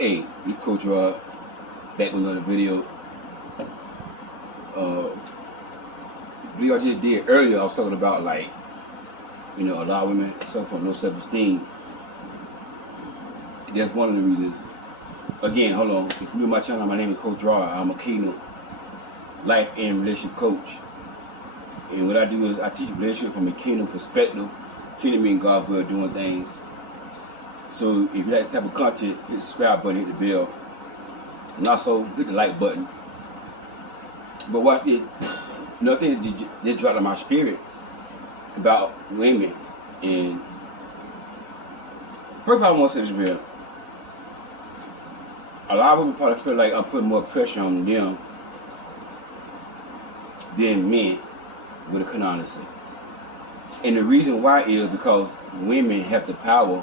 Hey, this Coach Rod back with another video. Video I just did earlier, I was talking about a lot of women suffer from low self-esteem. That's one of the reasons. Again, hold on. If you're new to my channel, my name is Coach Rod. I'm a keynote life and relationship coach. And what I do is I teach relationship from a kingdom perspective. Kingdom means God's way of doing things. So if you like that type of content, hit the subscribe button, hit the bell. And also hit the like button. But watch this. Another thing that just dropped in my spirit about women. And first of all, I want to say this real. A lot of women probably feel like I'm putting more pressure on them than men when it comes down to say. And the reason why is because women have the power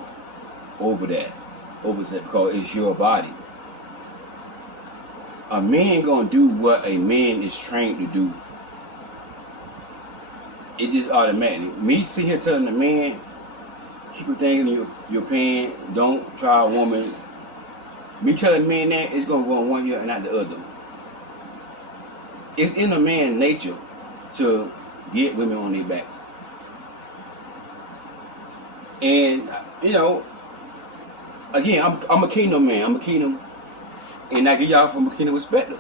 over that because it's your body. A man gonna do what a man is trained to do. It just automatically. Me sitting here telling the man, keep your thing in your pants, don't try a woman. Me telling the man that, it's gonna go in one ear and not the other. It's in a man's nature to get women on their backs. And again, I'm a kingdom man. I'm a kingdom, and I give y'all from a kingdom perspective.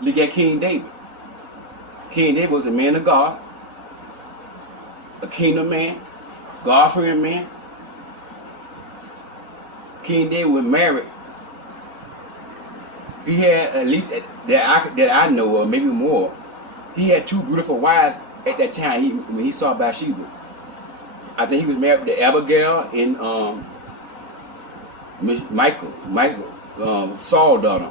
Look at King David. King David was a man of God, a kingdom man, God-fearing man. King David was married. He had, at least that I know of, maybe more. He had 2 beautiful wives at that time. When he saw Bathsheba. I think he was married to Abigail and Michael, Saul's daughter.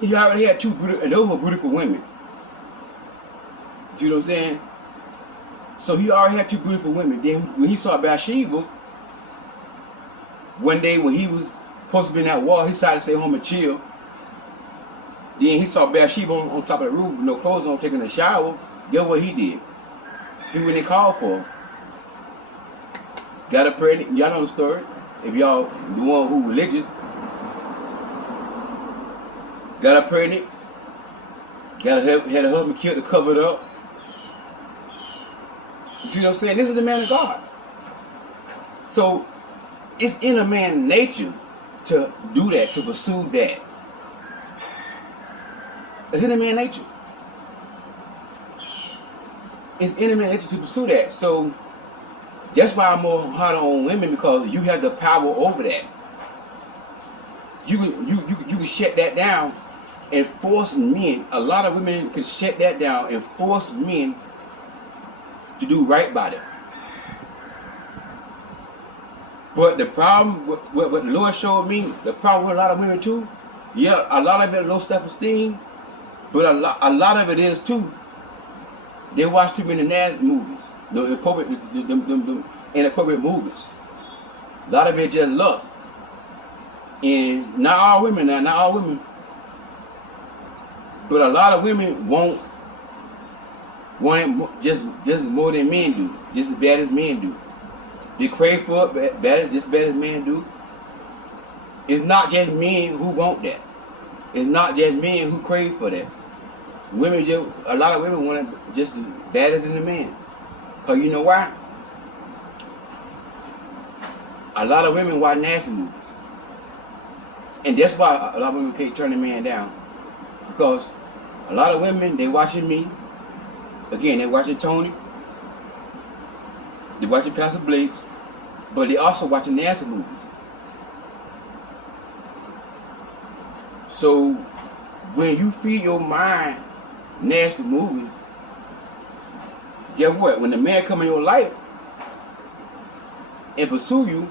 He already had 2 beautiful, and those were beautiful women. Do you know what I'm saying? So he already had 2 beautiful women. Then when he saw Bathsheba, one day when he was supposed to be in that wall, he decided to stay home and chill. Then he saw Bathsheba on top of the roof with no clothes on, taking a shower. Guess what he did? He went and called for her. Got her pregnant. Y'all know the story. If y'all the one who religious. Got her pregnant. Had her husband killed to cover it up. You see what I'm saying? This is a man of God. So it's in a man's nature to do that, to pursue that. It's in a man's nature. It's in a man's nature to pursue that. So that's why I'm more harder on women, because you have the power over that. You can shut that down and force men. A lot of women can shut that down and force men to do right by them. But the problem, what the Lord showed me, the problem with a lot of women too, yeah, a lot of it is low self-esteem, but a lot of it is too, they watch too many nasty movies, inappropriate movies. A lot of it just lust. And not all women, but a lot of women want it just more than men do, just as bad as men do. They crave for it just as bad as men do. It's not just men who want that. It's not just men who crave for that. A lot of women want it just as bad as in the man. Because you know why? A lot of women watch nasty movies. And that's why a lot of women can't turn a man down. Because a lot of women, they watching me. Again, they watching Tony. They watching Pastor Blake's. But they also watching nasty movies. So when you feed your mind nasty movies, guess what? When the man come in your life and pursue you,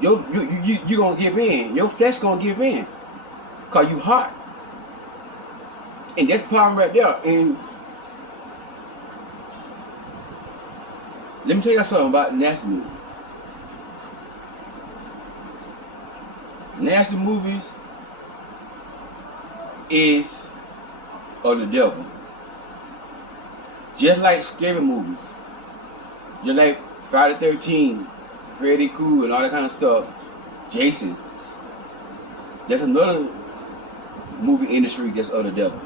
you gonna give in. Your flesh gonna give in, cause you hot. And that's the problem right there. And let me tell you something about nasty movies. Nasty movies is of the devil. Just like scary movies. Just like Friday the 13th, Freddy Krueger and all that kind of stuff. Jason. That's another movie industry that's of the devil.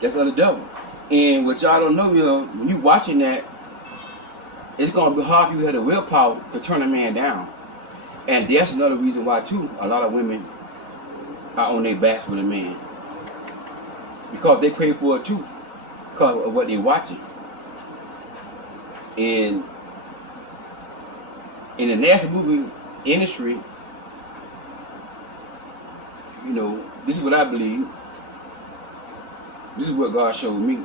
That's of the devil. And what y'all don't know is when you watching that, it's gonna be hard for you to have the willpower to turn a man down. And that's another reason why too, a lot of women are on their backs with a man. Because they crave for it too. Because of what they're watching. And in the nasty movie industry, you know, this is what I believe. This is what God showed me.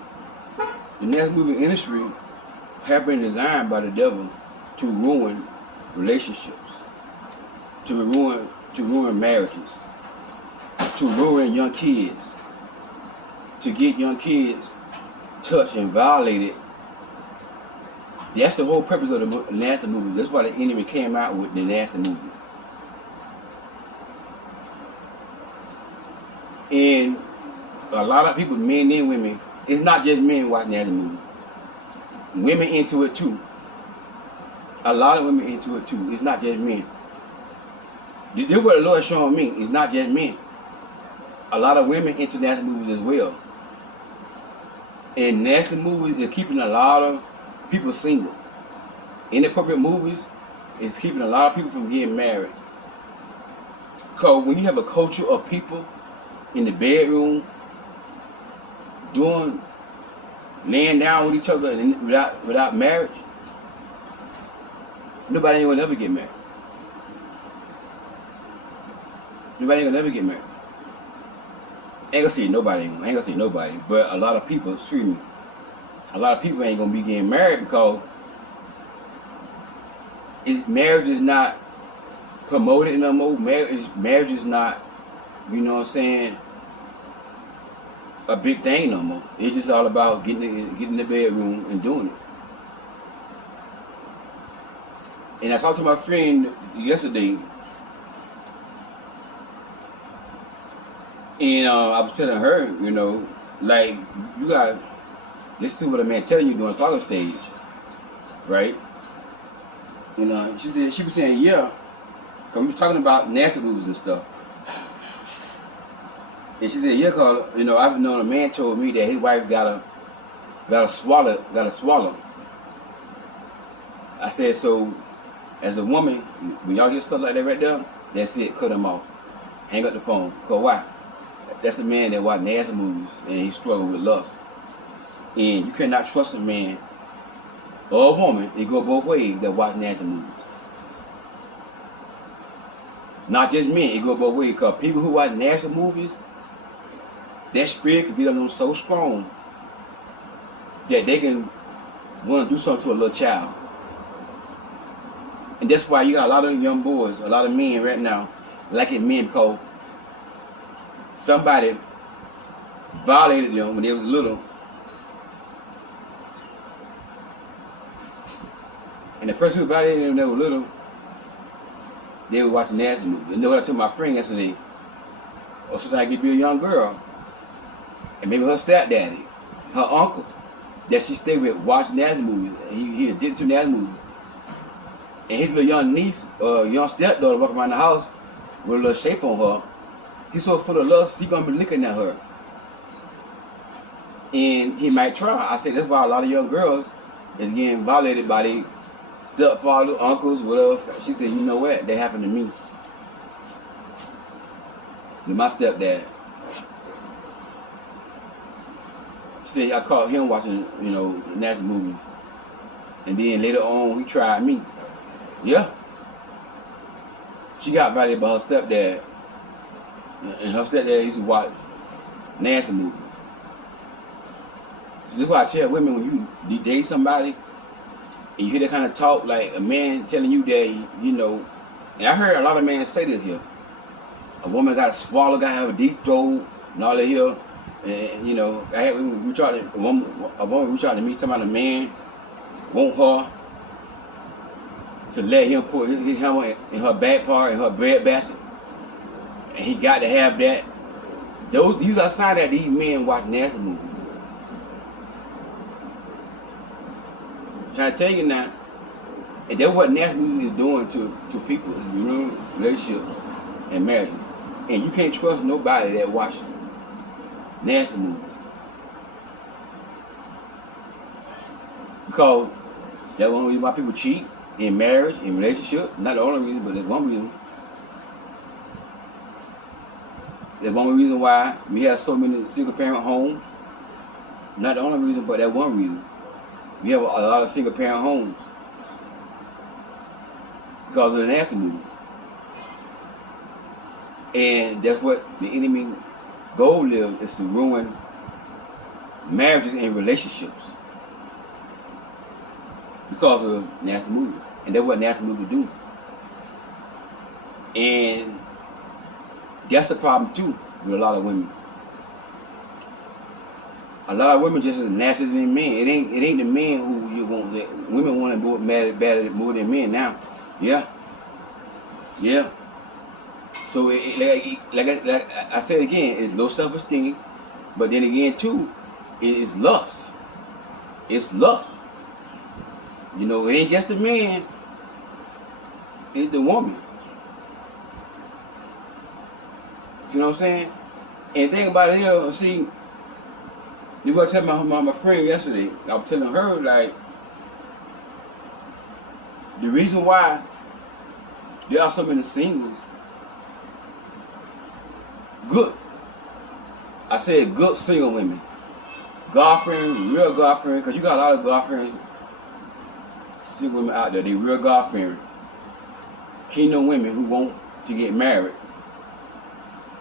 The nasty movie industry have been designed by the devil to ruin relationships, to ruin marriages, to ruin young kids, to get young kids touched and violated. That's the whole purpose of the nasty movies. That's why the enemy came out with the nasty movies. And a lot of people, men and women, it's not just men watching nasty movies. Women into it too. A lot of women into it too. It's not just men. This is what the Lord is showing me. It's not just men. A lot of women into nasty movies as well. And nasty movies is keeping a lot of people single. Inappropriate movies is keeping a lot of people from getting married. Because when you have a culture of people in the bedroom laying down with each other without marriage, nobody ain't gonna never get married. Nobody ain't gonna never get married. I ain't gonna say nobody, but a lot of people, excuse me, a lot of people ain't gonna be getting married because marriage is not promoted no more. Marriage is not, you know what I'm saying, a big thing no more. It's just all about getting in the bedroom and doing it. And I talked to my friend yesterday, and I was telling her, you know, like, you got listen to what a man telling you during the talking stage, right? You know, she was saying, yeah, because we was talking about nasty movies and stuff. And she said, yeah, because, you know, I've known a man told me that his wife gotta swallow. I said, so as a woman, when y'all hear stuff like that right there, that's it, cut him off. Hang up the phone. Because why? That's a man that watch nasty movies and he struggle with lust. And you cannot trust a man or a woman, it go both ways, that watch nasty movies. Not just men, it go both ways, because people who watch nasty movies, that spirit can get on them so strong that they can want to do something to a little child. And that's why you got a lot of young boys, a lot of men right now, liking men because somebody violated them when they was little. And the person who violated them when they were little, they were watching nasty movies. You know what I told my friend yesterday? Or sometimes it could be a young girl, and maybe her stepdaddy, her uncle, that she stayed with watching nasty movies. He addicted to nasty movies. And his little young niece, young stepdaughter walking around the house with a little shape on her. He's so full of lust, he gonna be looking at her. And he might try. I say that's why a lot of young girls is getting violated by their stepfather, uncles, whatever. She said, you know what? That happened to me. With my stepdad. She said I caught him watching, you know, nasty movies. And then later on, he tried me. Yeah. She got violated by her stepdad. And her stepdad used to watch nasty movies. So this is why I tell women, when you date somebody and you hear that kind of talk, like a man telling you that, you know, and I heard a lot of men say this here. A woman got to swallow, got to have a deep throat and all that here. And, you know, a woman reached out to me talking about a man want her to let him put his hammer in her back part, in her bread basket. And he got to have that These are signs that these men watch nasty movies. I'm trying to tell you now, and that's what nasty movies is doing to people, relationships and marriages. And you can't trust nobody that watches nasty movies. Because that's one reason why people cheat in marriage, in relationship. Not the only reason, but there's one reason. There's one reason why we have so many single parent homes. Not the only reason, but that's one reason. We have a lot of single parent homes because of the nasty movies. And that's what the enemy goal is to ruin marriages and relationships because of nasty movies. And that's what nasty movies do. And that's the problem too with a lot of women. A lot of women just as nasty as men. It ain't the men who you want. Women want to do it better more than men now. Yeah. So like I said again, it's low self-esteem, but then again too, it is lust. It's lust. It ain't just the man. It's the woman. You know what I'm saying? And the thing about it is, see, you were telling my friend yesterday, I was telling her, like, the reason why there are so many singles, I said good single women, God-fearing, real God-fearing, because you got a lot of God-fearing single women out there, they real God-fearing, kingdom women who want to get married.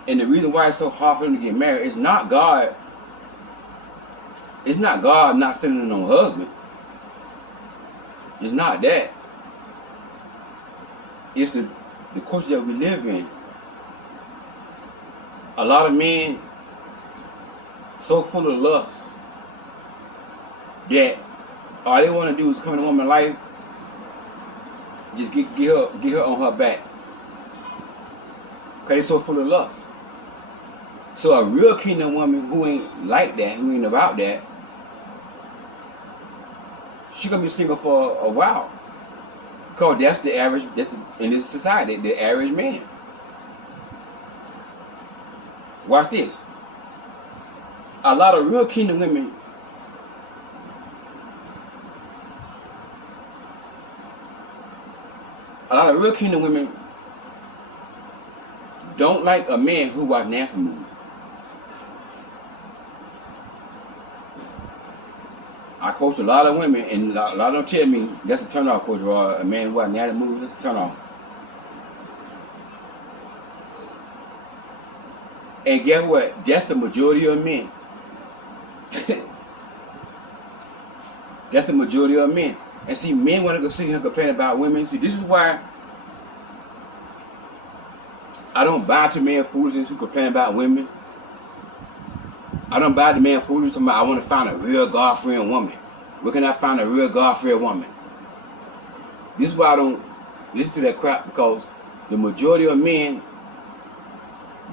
And the reason why it's so hard for them to get married is not God. It's not God not sending no husband. It's not that. It's the culture that we live in. A lot of men so full of lust that all they want to do is come in a woman's life, just get her on her back. Because they so full of lust. So a real kingdom woman who ain't like that, who ain't about that, she gonna be single for a while. Because that's the average, that's in this society, the average man. Watch this. A lot of real kingdom women don't like a man who watch nasty movies. I coach a lot of women, and a lot of them tell me that's a turn off, Coach Raw. A man who watch nasty movies, that's a turn off. And guess what? That's the majority of men. That's the majority of men. And see, men want to go sit here and complain about women. See, this is why I don't buy to men foolishness who complain about women. I don't buy the man foolishness talking about I want to find a real God-fearing woman. Where can I find a real God-fearing woman? This is why I don't listen to that crap, because the majority of men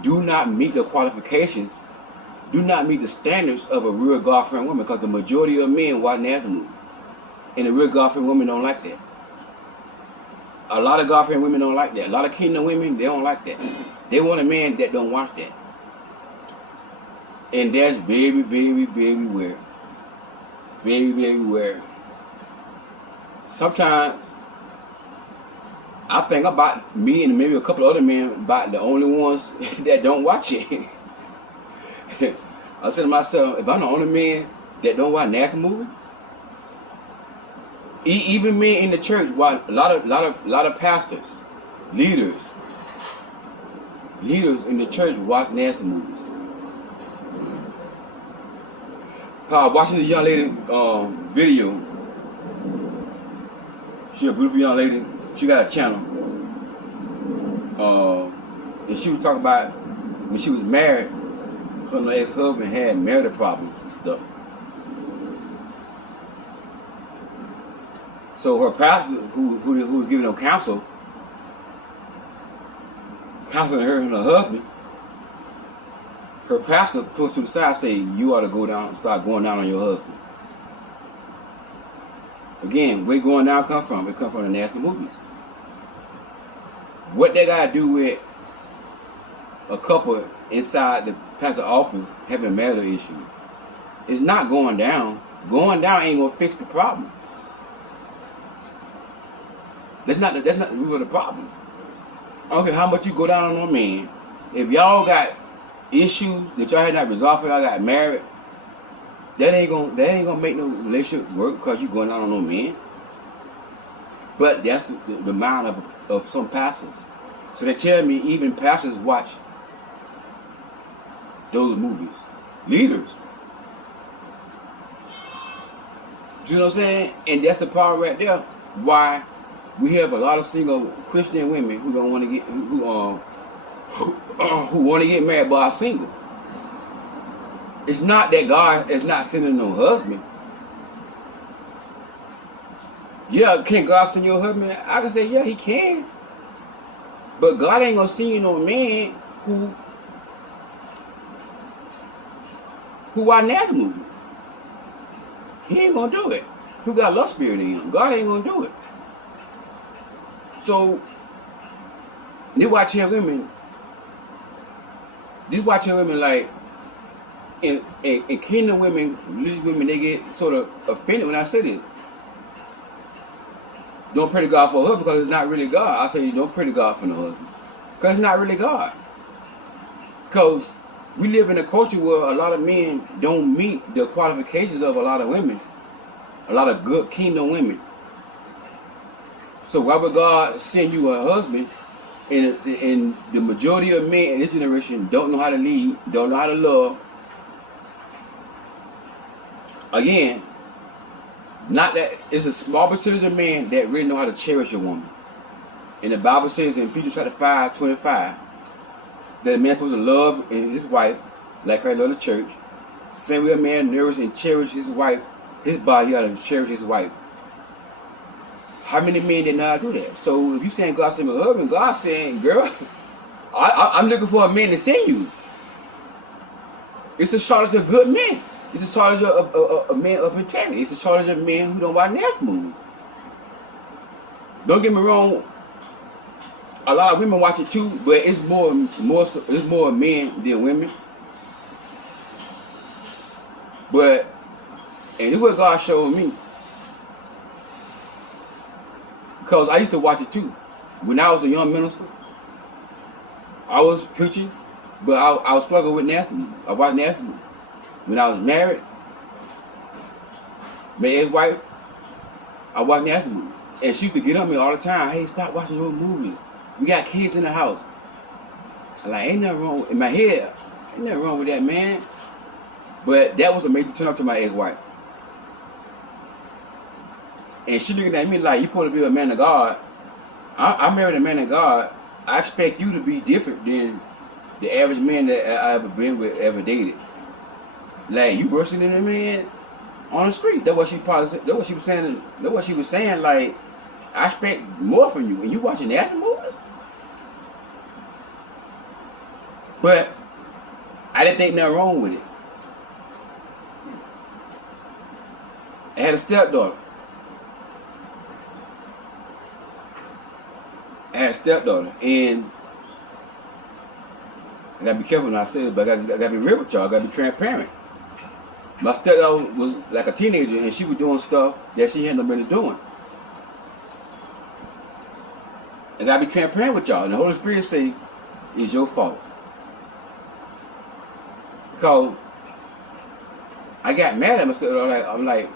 do not meet the qualifications, do not meet the standards of a real God-fearing woman, because the majority of men watch nasty movies. And the real God-fearing women don't like that. A lot of God-fearing women don't like that. A lot of kingdom women, they don't like that. They want a man that don't watch that. And that's very, very, very rare. Very, very rare. Sometimes I think about me and maybe a couple of other men about the only ones that don't watch it. I said to myself, if I'm the only man that don't watch nasty movies, even men in the church watch a lot of pastors, leaders in the church watch nasty movies. Watching this young lady video. She's a beautiful young lady. She got a channel. And she was talking about when she was married, her and her ex-husband had marital problems and stuff. So her pastor, who was giving her counsel, counseling her and her husband, her pastor pushed to the side, say you ought to go down, start going down on your husband. Again, where going down come from? It come from the nasty movies. What they got to do with a couple inside the pastor's office having marital issues? It's not going down. Going down ain't gonna fix the problem. That's not the root of the problem. I don't care how much you go down on a man. If y'all got issues that y'all had not resolved, y'all got married, that ain't gonna make no relationship work because you going down on no man. But that's the mind of some pastors. So they tell me even pastors watch those movies. Leaders. You know what I'm saying? And that's the power right there. Why we have a lot of single Christian women who don't want to get who want to get married but are single. It's not that God is not sending no husband. Yeah, can God send you a husband? I can say yeah, He can. But God ain't gonna send you no man who are nasty moving. He ain't gonna do it. Who got lust spirit in him? God ain't gonna do it. So this is why I tell women. This is why I tell women like in kingdom women, religious women, they get sort of offended when I say this. Don't pray to God for a husband because it's not really God. I say don't pray to God for no husband because it's not really God. Because we live in a culture where a lot of men don't meet the qualifications of a lot of women, a lot of good kingdom women. So why would God send you a husband? And the majority of men in this generation don't know how to lead, don't know how to love. Again, not that it's a small percentage of men that really know how to cherish a woman. And the Bible says in Ephesians chapter 5:25 that a man is supposed to love his wife like Christ loved the church. Same way a man nourishes and cherishes his wife, his body, he ought to cherish his wife. How many men didn't know how to do that? So if you saying God sent me a husband, God saying, girl, I'm looking for a man to send you. It's a shortage of good men. It's a shortage of a man of integrity. It's a shortage of men who don't watch nasty movies. Don't get me wrong. A lot of women watch it too, but it's more men than women. But and this is what God showed me. Because I used to watch it too. When I was a young minister, I was preaching, but I was struggling with nasty movies. I watched nasty movies. When I was married, my ex-wife, I watched nasty movies. And she used to get on me all the time. Hey, stop watching those movies. We got kids in the house. I'm like, ain't nothing wrong. In my head, ain't nothing wrong with that, man. But that was a major turn up to my ex-wife. And she looking at me like, you supposed to be a man of God. I married a man of God. I expect you to be different than the average man that I ever been with, ever dated. Like, you worse than a man on the street. That's what she probably said. That's what she was saying. That's what she was saying. Like, I expect more from you. And you watching nasty movies? But I didn't think nothing wrong with it. I had a stepdaughter. And I gotta be careful when I say it, but I gotta be real with y'all. I gotta be transparent. My stepdaughter was like a teenager, and she was doing stuff that she hadn't been doing. I gotta be transparent with y'all. And the Holy Spirit say, it's your fault. Because I got mad at my stepdaughter.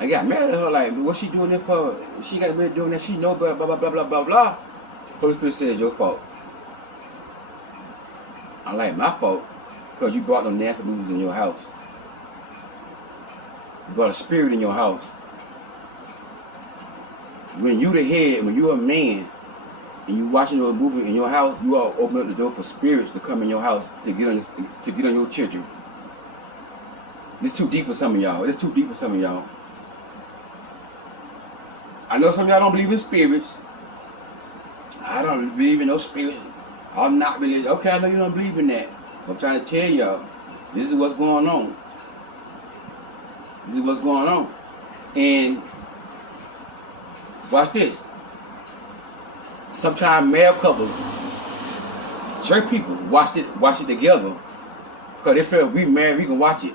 I got mad at her, like, what's she doing that for? She got to be doing that. She know, blah, blah, blah, blah, blah, blah, blah. Holy Spirit says, your fault. I'm like, my fault, because you brought them nasty movies in your house. You brought a spirit in your house. When you the head, when you're a man, and you watching those movies in your house, you all open up the door for spirits to come in your house to get on your children. It's too deep for some of y'all. I know some of y'all don't believe in spirits. I don't believe in no spirits. I'm not religious. Okay, I know you don't believe in that. I'm trying to tell y'all, this is what's going on. This is what's going on. And watch this. Sometimes married couples, church people, watch it together. Because they feel we married, we can watch it.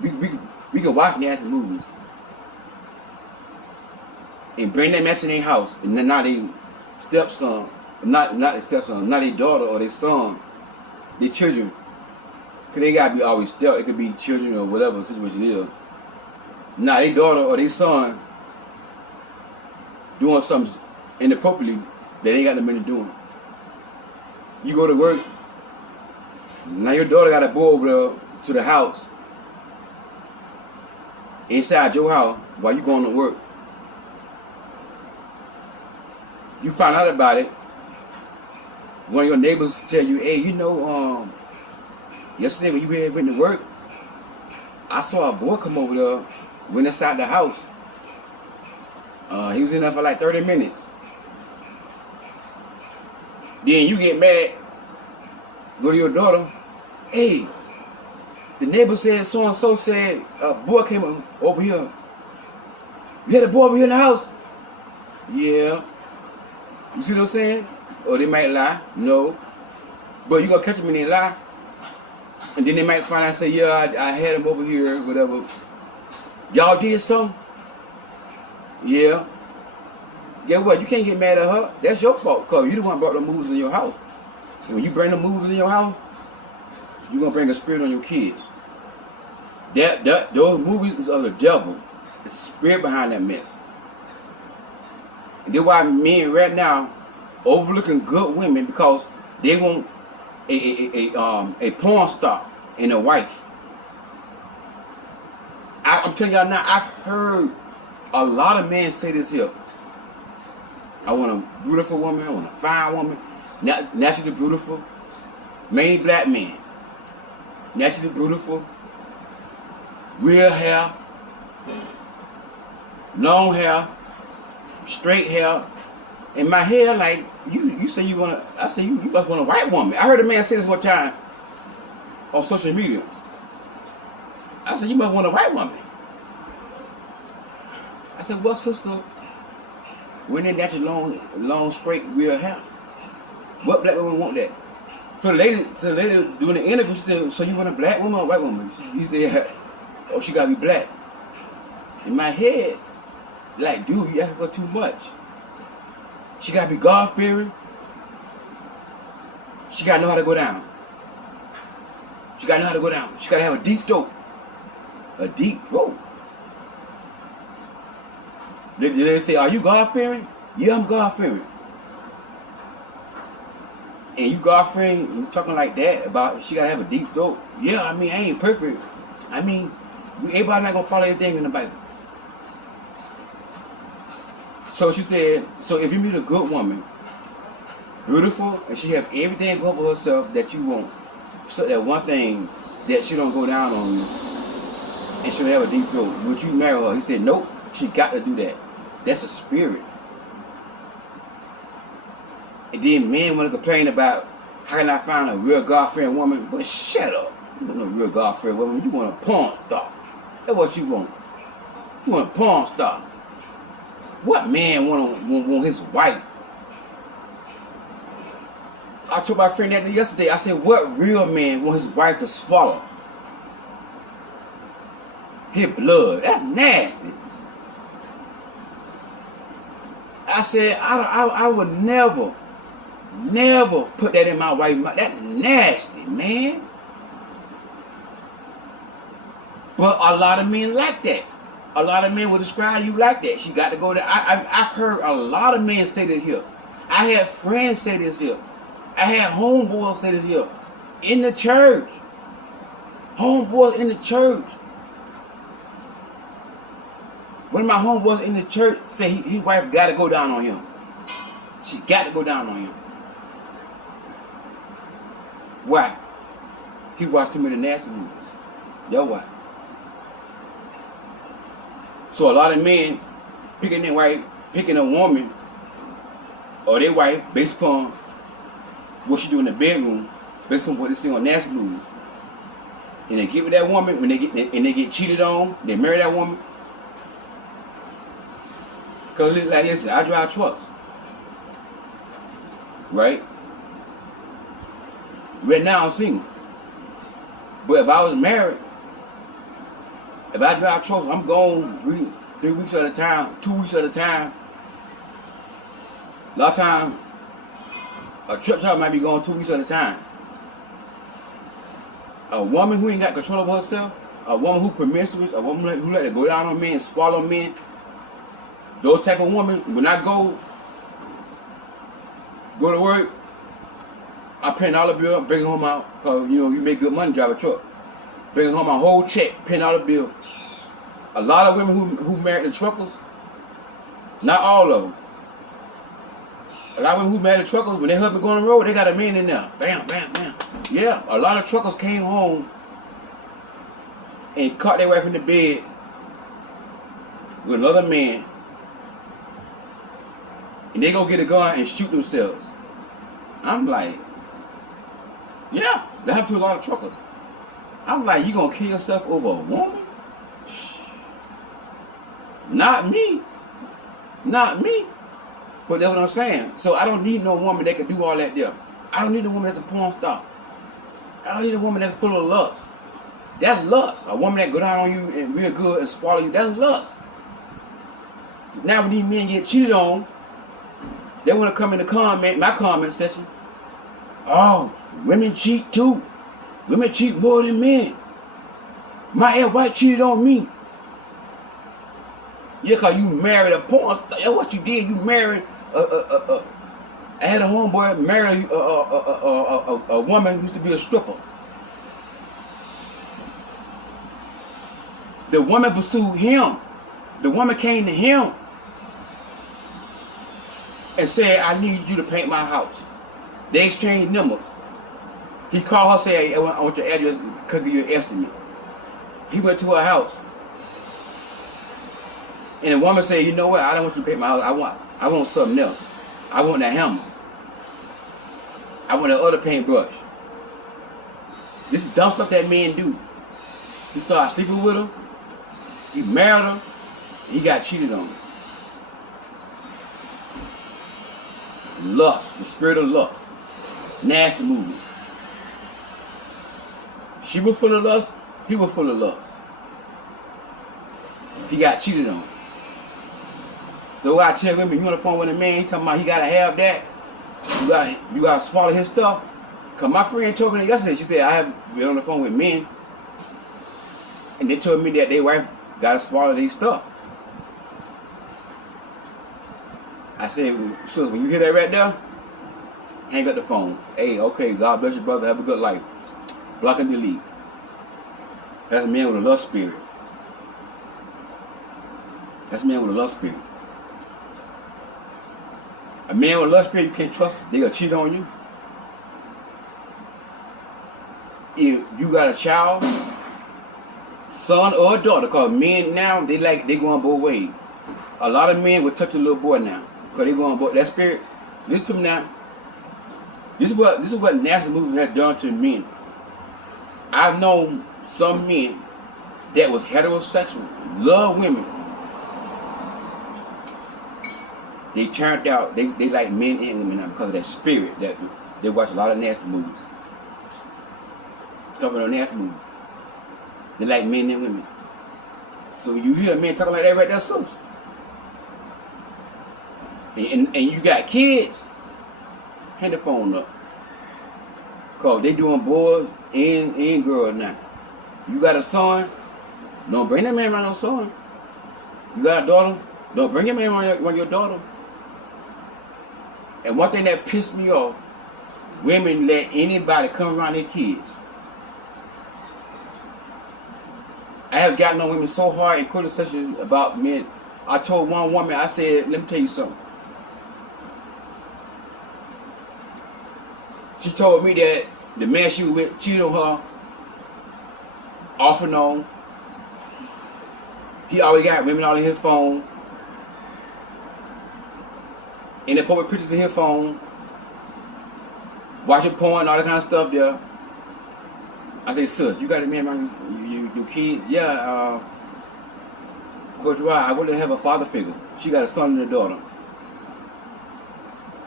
We can watch nasty movies. And bring that mess in their house. And then not their stepson, not their stepson, not their daughter or their son, their children. Because they got to be always step. It could be children or whatever the situation is. Now their daughter or their son doing something inappropriately that ain't got no business doing. You go to work, now your daughter got to go over there to the house, inside your house, while you going to work. You find out about it. One of your neighbors tell you, hey, you know, yesterday when you went to work, I saw a boy come over there, went inside the house. He was in there for like 30 minutes. Then you get mad, go to your daughter, hey, the neighbor said so-and-so said a boy came over here. You had a boy over here in the house? Yeah. You see what I'm saying? Or they might lie. No. But you gonna catch them in their lie. And then they might find out and say, yeah, I had him over here, whatever. Y'all did something? Yeah. Guess what? You can't get mad at her. That's your fault, because you the one brought the moves in your house. And when you bring the moves in your house, you're going to bring a spirit on your kids. Those movies is of the devil. It's the spirit behind that mess. And that's why men right now overlooking good women, because they want a porn star and a wife. I'm telling y'all now, I've heard a lot of men say this here. I want a beautiful woman, I want a fine woman, naturally beautiful, mainly black men. Naturally beautiful, real hair, long hair, straight hair. And my hair, like, you say you want to, I say you must want a white woman. I heard a man say this one time on social media. I said, you must want a white woman. I said, well, sister, when they got your long, straight, real hair, what black woman want that? So the lady doing the interview, she said, so you want a black woman or a white woman? He said, oh, she gotta be black. In my head, like, dude, you asking for too much. She gotta be God-fearing. She gotta know how to go down. She gotta know how to go down. She gotta have a deep throat. A deep throat. They say, are you God-fearing? Yeah, I'm God-fearing. And you God-fearing, you talking like that about she gotta have a deep throat. Yeah, I mean, I ain't perfect. I mean, everybody not gonna follow everything in the Bible. So she said, so if you meet a good woman, beautiful, and she have everything going for herself that you want, so that one thing that she don't go down on you, and she'll have a deep throat, would you marry her? He said, nope, she got to do that. That's a spirit. And then men want to complain about how can I find a real God-fearing woman? But shut up. You want no real God-fearing woman. You want a porn star. That's what you want. You want a porn star. What man want his wife? I told my friend that yesterday. I said, what real man want his wife to swallow his blood? That's nasty. I said, I would never put that in my wife's mouth. That's nasty, man. But a lot of men like that. A lot of men will describe you like that. She got to go there. I've heard a lot of men say this here. I had friends say this here. I had homeboys say this here. In the church. Homeboys in the church. One of my homeboys in the church said his wife got to go down on him. She got to go down on him. Why? He watched too many nasty movies. That's why. So a lot of men picking their wife, picking a woman or their wife based upon what she do in the bedroom based on what they see on nasty movies. And they get with that woman when they get cheated on. They marry that woman. Cause like, listen, I drive trucks, right? Right now I'm single. But if I was married, if I drive trucks, I'm gone 3 weeks at a time, 2 weeks at a time. A lot of times, a trip shop might be going 2 weeks at a time. A woman who ain't got control of herself, a woman who promiscuous, a woman who let it go down on men, swallow men, those type of women, when I go to work, I'm paying all the bill, bringing home out, because you make good money drive a truck. Bringing home my whole check, paying all the bill. A lot of women who married the truckers, not all of them. A lot of women who married the truckers, when their husband go on the road, they got a man in there. Bam, bam, bam. Yeah, a lot of truckers came home and caught their wife in the bed with another man, and they go get a gun and shoot themselves. I'm like, yeah, that happened to a lot of truckers. I'm like, you gonna kill yourself over a woman? Not me. Not me. But that's what I'm saying. So I don't need no woman that can do all that there. I don't need a woman that's a porn star. I don't need a woman that's full of lust. That's lust. A woman that go down on you and real good and swallow you, that's lust. So now when these men get cheated on, they want to come in my comment section. Oh, women cheat too. Women cheat more than men. My ex-wife cheated on me. Yeah, because you married a porn star. That's what you did. You married I had a homeboy marry a woman who used to be a stripper. The woman pursued him. The woman came to him and said, I need you to paint my house. They exchanged numbers. He called her, said, I want your address, could give you an estimate. He went to her house. And the woman said, you know what, I don't want you to paint my house. I want something else. I want that hammer. I want that other paintbrush. This is dumb stuff that men do. He started sleeping with her. He married her. He got cheated on. Lust. The spirit of lust. Nasty movies. She was full of lust. He was full of lust. He got cheated on. So I tell women, you on the phone with a man, he talking about he gotta have that. You gotta swallow his stuff. Cause my friend told me yesterday, she said I have been on the phone with men, and they told me that their wife gotta swallow their stuff. I said, so when you hear that right there, hang up the phone. Hey, okay, God bless you, brother. Have a good life. Block and delete. That's a man with a lust spirit. That's a man with a lust spirit. A man with a lust spirit, you can't trust him. They gonna cheat on you. If you got a child, son or a daughter, cause men now they going both ways. A lot of men will touch a little boy now, cause they going both. That spirit. Listen to me now. This is what nasty movie has done to men. I've known some men that was heterosexual, love women. They turned out, they like men and women now because of that spirit that they watch a lot of nasty movies. Talking about nasty movies. They like men and women. So you hear a man talking like that right there, sus. And you got kids, hand the phone up. Cause they doing boys and girls now. You got a son, don't bring that man around your son. You got a daughter, don't bring him around your daughter. And one thing that pissed me off, women let anybody come around their kids. I have gotten on women so hard in conversations about men. I told one woman, I said, let me tell you something. She told me that the man she was with cheated on her, off and on. He always got women all in his phone. And they put pictures in his phone. watching porn, all that kind of stuff there. I say, sis, you got a man around your kids? Yeah, Coach Rod, I wouldn't have a father figure. She got a son and a daughter.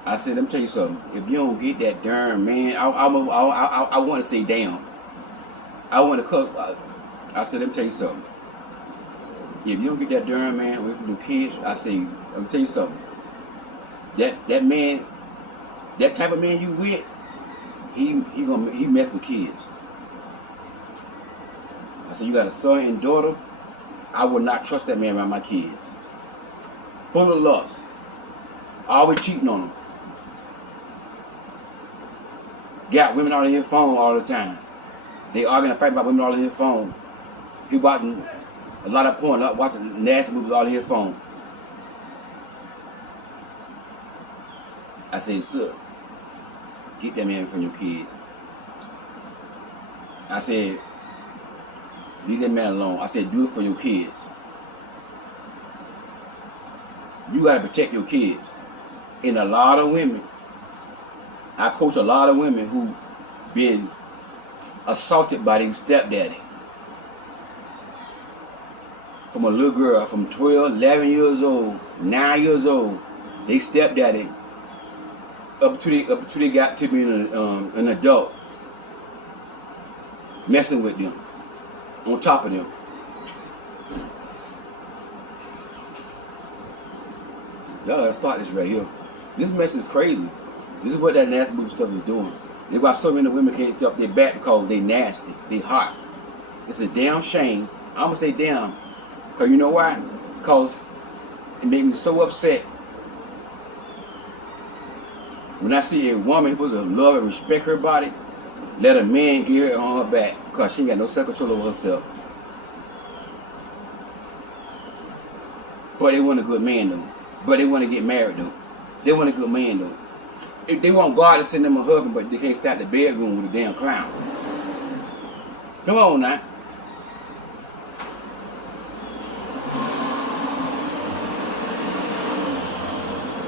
I said, let me tell you something. If you don't get that darn man, I want to say damn. I want to cut. I said, let me tell you something. If you don't get that darn man away from your kids, I say, let me tell you something. That man, that type of man you with, he mess with kids. I said, you got a son and daughter. I would not trust that man around my kids. Full of lust. Always cheating on them. Got women on his phone all the time. They arguing and fighting about women all on his phone. He watching a lot of porn, watching nasty movies all on his phone. I say, sir, get that man from your kid. I said, leave that man alone. I said, do it for your kids. You got to protect your kids. And a lot of women, I coach a lot of women who been assaulted by their stepdaddy. From a little girl, from 12, 11 years old, 9 years old, they stepdaddy, up to they got to be an adult, messing with them, on top of them. Y'all gotta start this right here. This mess is crazy. This is what that nasty movie stuff is doing. That's why so many women can't step their back because they nasty, they hot. It's a damn shame. I'm gonna say damn, because you know why? Because it made me so upset when I see a woman who's supposed to love and respect her body, let a man get her on her back because she ain't got no self-control over herself. But they want a good man though. But they want to get married though. They want a good man though. If they want God to send them a husband, but they can't start the bedroom with a damn clown. Come on now.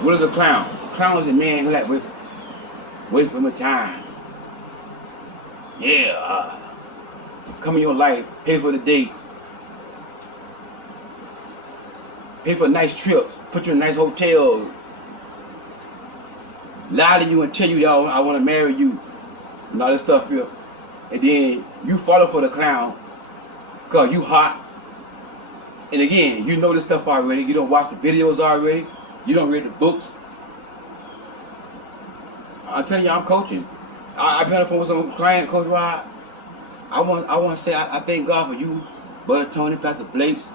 What is a clown? A clown is a man who like waste my time. Yeah, come in your life, pay for the dates, pay for nice trips, put you in nice hotels, lie to you and tell you that I want to marry you, and all this stuff here, and then you follow for the clown because you hot. And again, you know this stuff already. You don't watch the videos already. You don't read the books. I'm telling you, I'm coaching. I've been on the phone with some client, Coach Rod. I want to say I thank God for you, Brother Tony, Pastor Blakes.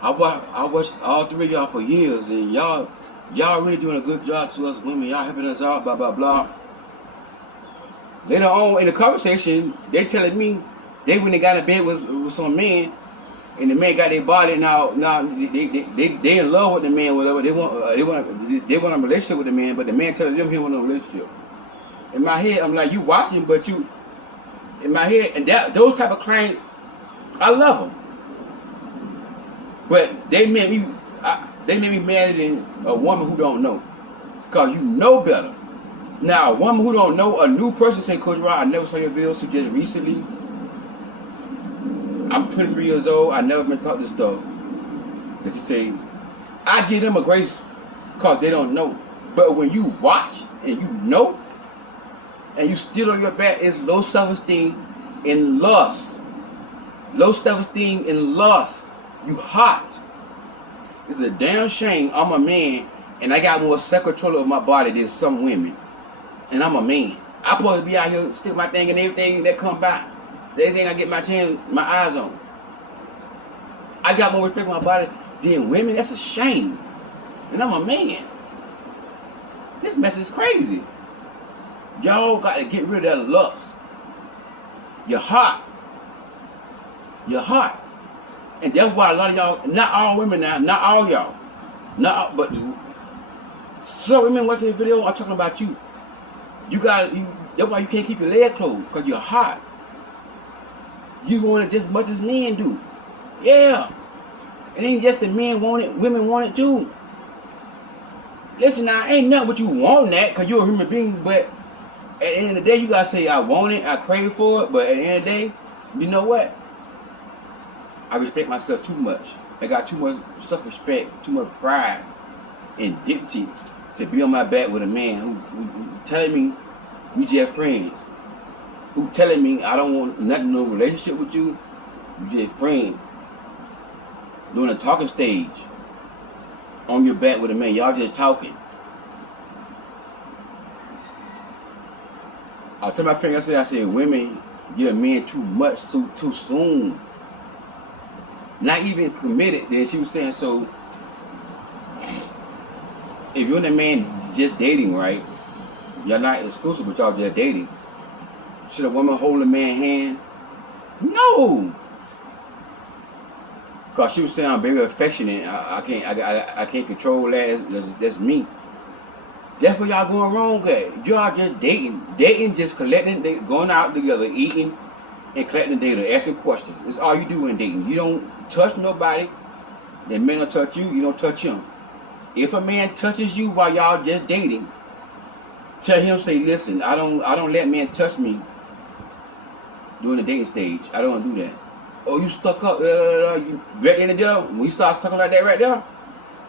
I watched all three of y'all for years, and y'all really doing a good job to us women. Y'all helping us out, blah blah blah. Later on in the conversation, they telling me they when they got in bed with some man, and the man got their body. Now they in love with the man, whatever. They want a relationship with the man, but the man telling them he want no relationship. In my head, I'm like, you watching, but you in my head, and those type of clients, I love them, but they made me madder than a woman who don't know, cause you know better. Now a woman who don't know, a new person say, Coach Rod, I never saw your video just recently. I'm 23 years old. I never been taught this stuff. That you say, I give them a grace because they don't know. But when you watch and you know, and you still on your back, it's low self-esteem and lust. Low self-esteem and lust. You hot. It's a damn shame. I'm a man and I got more self-control of my body than some women. And I'm a man. I'm supposed to be out here, stick my thing in everything that come by. Everything I get my eyes on. I got more respect for my body than women. That's a shame. And I'm a man. This mess is crazy. Y'all got to get rid of that lust. You're hot. You're hot. And that's why a lot of y'all, not all women now, not all y'all, but some women watching this video are talking about you. That's why you can't keep your leg closed, because you're hot. You want it just as much as men do. Yeah. It ain't just the men want it, women want it too. Listen now, ain't nothing what you want that, because you're a human being, but At the end of the day, you gotta say, I want it, I crave for it, but at the end of the day, you know what? I respect myself too much. I got too much self-respect, too much pride and dignity to be on my back with a man who telling me we just friends. Who telling me I don't want nothing, no relationship with you, we just friends. Doing a talking stage on your back with a man, y'all just talking. I tell my friend yesterday, I said women give men too much too soon. Not even committed. Then she was saying, so if you and a man just dating, right? Y'all not exclusive, but y'all just dating. Should a woman hold a man's hand? No. Cause she was saying I'm very affectionate. I can't control that. That's me. That's where y'all going wrong at. Y'all just dating, just collecting, going out together, eating, and collecting data, asking questions. That's all you do in dating. You don't touch nobody. The man don't touch you. You don't touch him. If a man touches you while y'all just dating, tell him, say, listen, I don't let men touch me during the dating stage. I don't do that. Oh, you stuck up, you right in the door. When you start stuck up like that right there,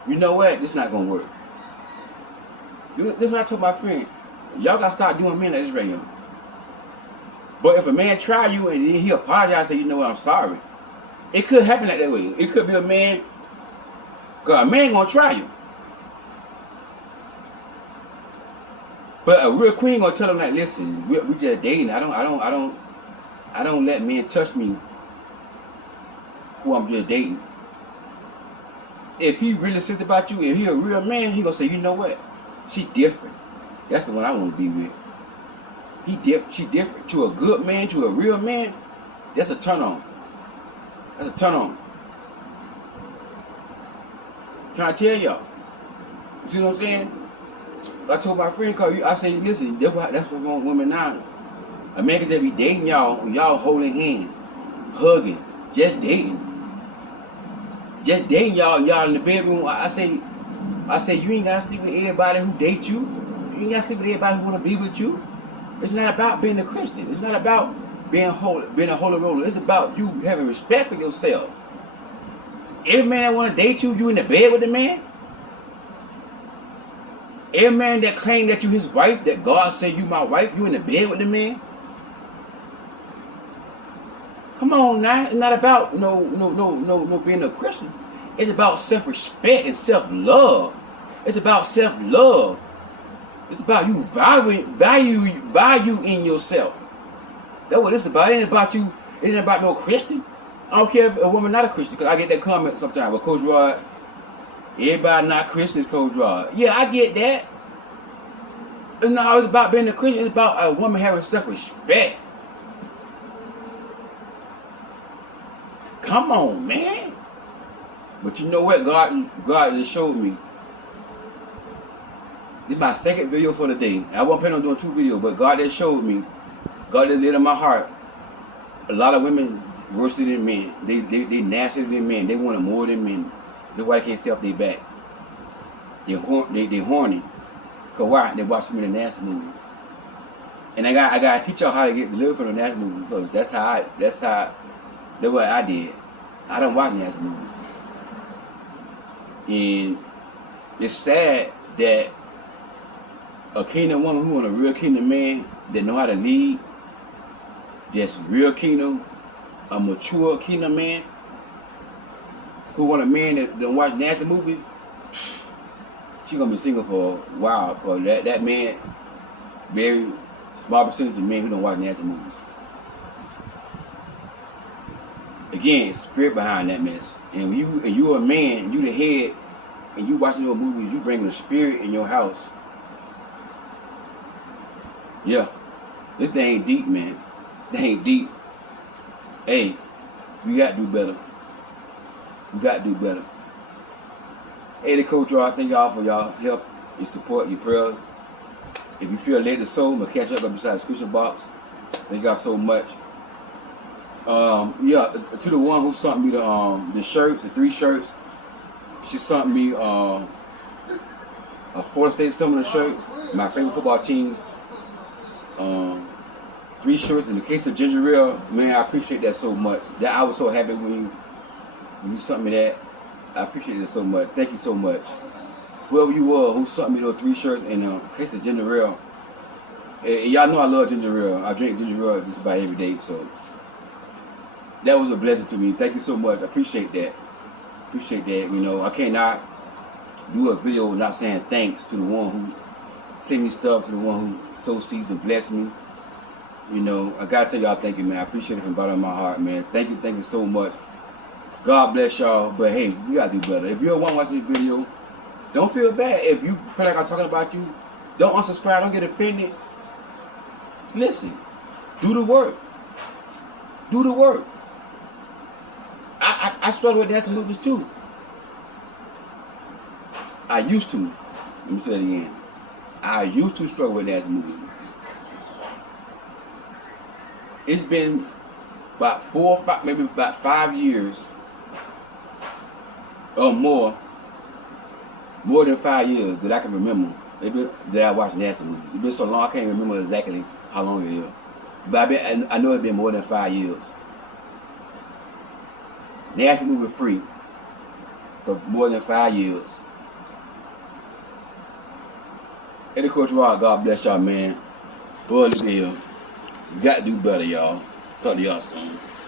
you know what? This not gonna work. This is what I told my friend. Y'all gotta start doing men like this right here. But if a man try you and then he apologize, say, you know what, I'm sorry. It could happen like that way. It could be a man, cause a man gonna try you. But a real queen gonna tell him like, listen, we just dating. I don't let men touch me who I'm just dating. If he really says about you, if he a real man, he gonna say, you know what? She different. That's the one I want to be with. She different. To a good man, to a real man, that's a turn on. That's a turn on. Trying to tell y'all. You see what I'm saying? I told my friend, I say, listen, that's what want women now. A man can just be dating y'all holding hands, hugging, just dating. Just dating y'all in the bedroom. I say you ain't gotta sleep with everybody who dates you. You ain't gotta sleep with everybody who wanna be with you. It's not about being a Christian. It's not about being a holy roller. It's about you having respect for yourself. Every man that wanna date you in the bed with the man. Every man that claim that you his wife, that God said you my wife, you in the bed with the man. Come on now, it's not about no being a Christian. It's about self-respect and self-love. It's about self-love. It's about you value in yourself. That's what it's about. It ain't about you. It ain't about no Christian. I don't care if a woman not a Christian, because I get that comment sometimes. But Coach Rod, everybody not Christian is Coach Rod. Yeah, I get that. It's not always about being a Christian. It's about a woman having self-respect. Come on, man. But you know what? God just showed me. This is my second video for the day. I wasn't planning on doing 2 videos, but God just showed me. God just lit in my heart. A lot of women worse than men. They nastier than men. They want it more than men. That's why they can't stay off their back. They horny. Cause why? They watch too many nasty movies. And I gotta teach y'all how to get delivered from the nasty movies, because that's what I did. I don't watch nasty movies. And it's sad that a kingdom woman who want a real kingdom man that know how to lead, that's real kingdom, a mature kingdom man, who want a man that don't watch nasty movies, she gonna be single for a while. Because that man, very small percentage of men who don't watch nasty movies. Again, spirit behind that mess. And you're a man, you the head, and you watching those movies, you bringing the spirit in your house. Yeah, this thing ain't deep, man. This ain't deep. Hey, we gotta do better. We gotta do better. Hey, the Coach Rod, thank y'all for y'all help, your support, your prayers. If you feel led to sow, I'm gonna catch up beside the description box. Thank y'all so much. Yeah, to the one who sent me the shirts, the 3 shirts, she sent me a Florida State Seminole shirt, my favorite football team, 3 shirts. In the case of ginger ale, man, I appreciate that so much. That I was so happy when you sent me that. I appreciate it so much. Thank you so much. Whoever you were who sent me those 3 shirts in the case of ginger ale. Y'all know I love ginger ale. I drink ginger ale just about every day, so that was a blessing to me. Thank you so much. I appreciate that. Appreciate that. You know, I cannot do a video not saying thanks to the one who sent me stuff, to the one who sow seeds and bless me. You know, I gotta tell y'all thank you, man. I appreciate it from the bottom of my heart, man. Thank you so much. God bless y'all. But hey, we gotta do better. If you don't want to watch this video, don't feel bad. If you feel like I'm talking about you, don't unsubscribe, don't get offended. Listen, do the work. Do the work. I struggle with dancing movies too. I used to. Let me say that again. I used to struggle with dancing movies. It's been about 4 or 5, maybe about 5 years or more than 5 years that I can remember that I watched nasty movies. It's been so long I can't remember exactly how long it is. But I know it's been more than 5 years. Nasty movie free for more than 5 years. Eddie Coach Rod, God bless y'all, man. Boy, look at here. We got to do better, y'all. Talk to y'all soon.